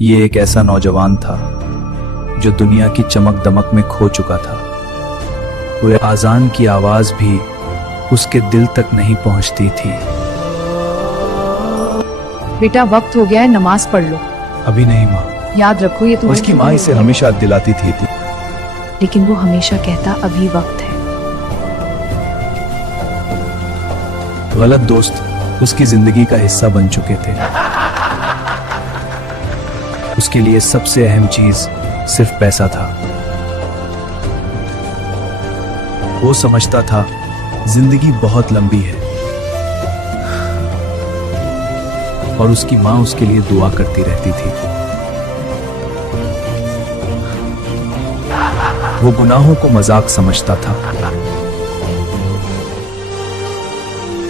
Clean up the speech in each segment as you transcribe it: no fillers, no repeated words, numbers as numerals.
ये एक ऐसा नौजवान था जो दुनिया की चमक दमक में खो चुका था। पूरे आजान की आवाज भी उसके दिल तक नहीं पहुंचती थी। बेटा वक्त हो गया है, नमाज पढ़ लो। अभी नहीं माँ। याद रखो ये तुम्हारी उसकी माँ इसे हमेशा दिलाती थी। लेकिन वो हमेशा कहता अभी वक्त है। गलत दोस्त उसकी जिंदगी का हिस्सा बन चुके थे। उसके लिए सबसे अहम चीज सिर्फ पैसा था। वो समझता था जिंदगी बहुत लंबी है और उसकी माँ उसके लिए दुआ करती रहती थी। वो गुनाहों को मजाक समझता था।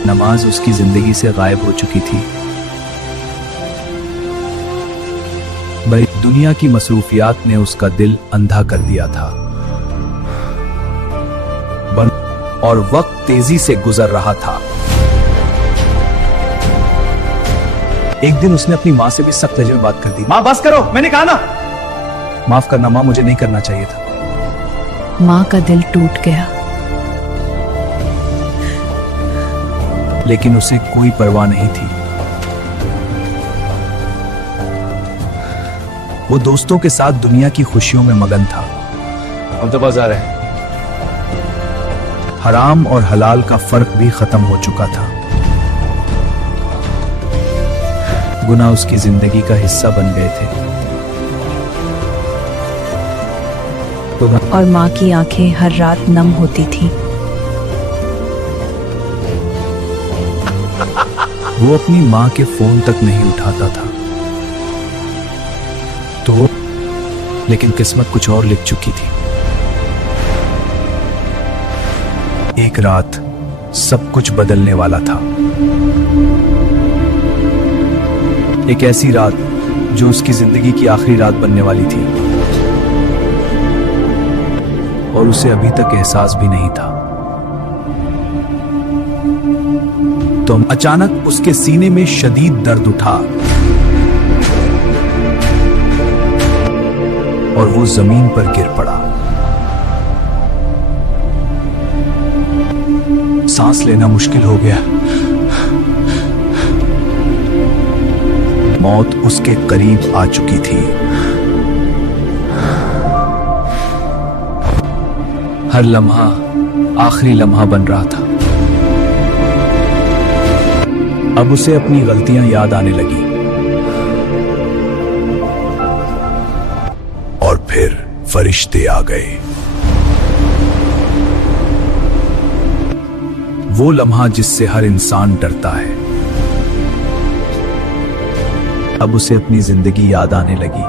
नमाज उसकी जिंदगी से गायब हो चुकी थी। भाई दुनिया की मसरूफियात ने उसका दिल अंधा कर दिया था और वक्त तेजी से गुजर रहा था। एक दिन उसने अपनी माँ से भी सख्त लहजे में बात कर दी। माँ बस करो, मैंने कहा ना। माफ करना माँ, मुझे नहीं करना चाहिए था। माँ का दिल टूट गया। लेकिन उसे कोई परवाह नहीं थी। वो दोस्तों के साथ दुनिया की खुशियों में मगन था। हम तो बाजार है। हराम और हलाल का फर्क भी खत्म हो चुका था। गुनाह उसकी जिंदगी का हिस्सा बन गए थे। और माँ की आंखें हर रात नम होती थी। वो अपनी माँ के फोन तक नहीं उठाता था। तो लेकिन किस्मत कुछ और लिख चुकी थी। एक रात सब कुछ बदलने वाला था। एक ऐसी रात जो उसकी जिंदगी की आखिरी रात बनने वाली थी और उसे अभी तक एहसास भी नहीं था। तो अचानक उसके सीने में शदीद दर्द उठा और वो जमीन पर गिर पड़ा। सांस लेना मुश्किल हो गया। मौत उसके करीब आ चुकी थी। हर लम्हा आखिरी लम्हा बन रहा था। अब उसे अपनी गलतियां याद आने लगी। और फिर फरिश्ते आ गए। वो लम्हा जिससे हर इंसान डरता है। अब उसे अपनी जिंदगी याद आने लगी।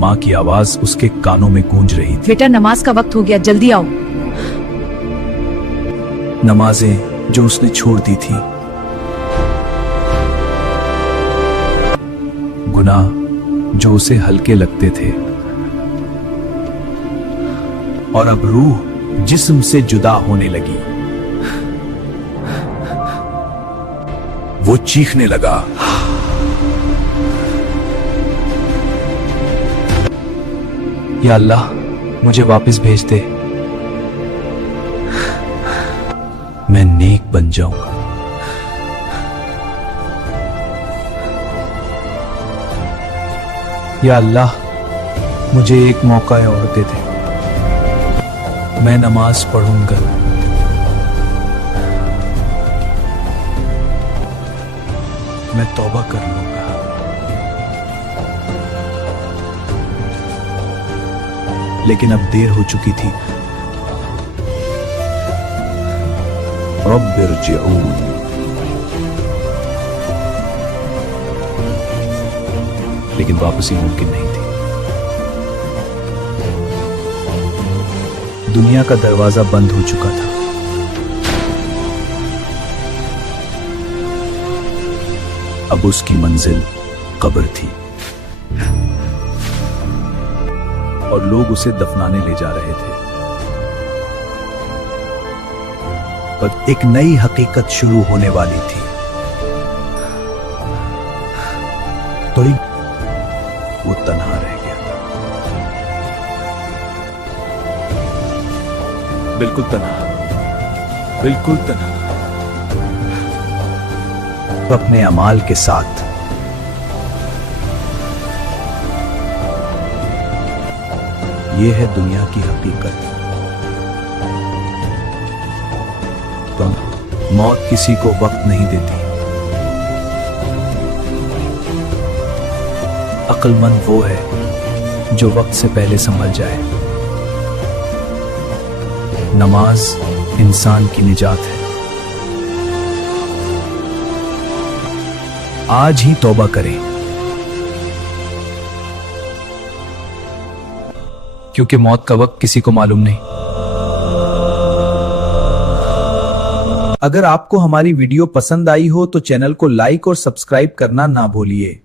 माँ की आवाज उसके कानों में गूंज रही थी। बेटा नमाज का वक्त हो गया, जल्दी आओ। नमाजें जो उसने छोड़ दी थी, गुनाह जो उसे हल्के लगते थे, और अब रूह जिस्म से जुदा होने लगी। वो चीखने लगा, या अल्लाह मुझे वापस भेज दे, मैं नेक बन जाऊंगा। या अल्लाह मुझे एक मौका और दे दे, मैं नमाज पढ़ूंगा। मैं तौबा कर लूंगा। लेकिन अब देर हो चुकी थी। रब्बिरजिऊन, लेकिन वापसी मुमकिन नहीं थी। दुनिया का दरवाजा बंद हो चुका था। अब उसकी मंजिल कब्र थी और लोग उसे दफनाने ले जा रहे थे। पर एक नई हकीकत शुरू होने वाली थी। वो तन्हा रह गया था। बिल्कुल तन्हा, बिल्कुल तन्हा। अपने अमाल के साथ ये है दुनिया की हकीकत। तो मौत किसी को वक्त नहीं देती। अक्लमंद वो है जो वक्त से पहले संभल जाए। नमाज इंसान की निजात है। आज ही तौबा करें, क्योंकि मौत का वक्त किसी को मालूम नहीं। अगर आपको हमारी वीडियो पसंद आई हो तो चैनल को लाइक और सब्सक्राइब करना ना भूलिए।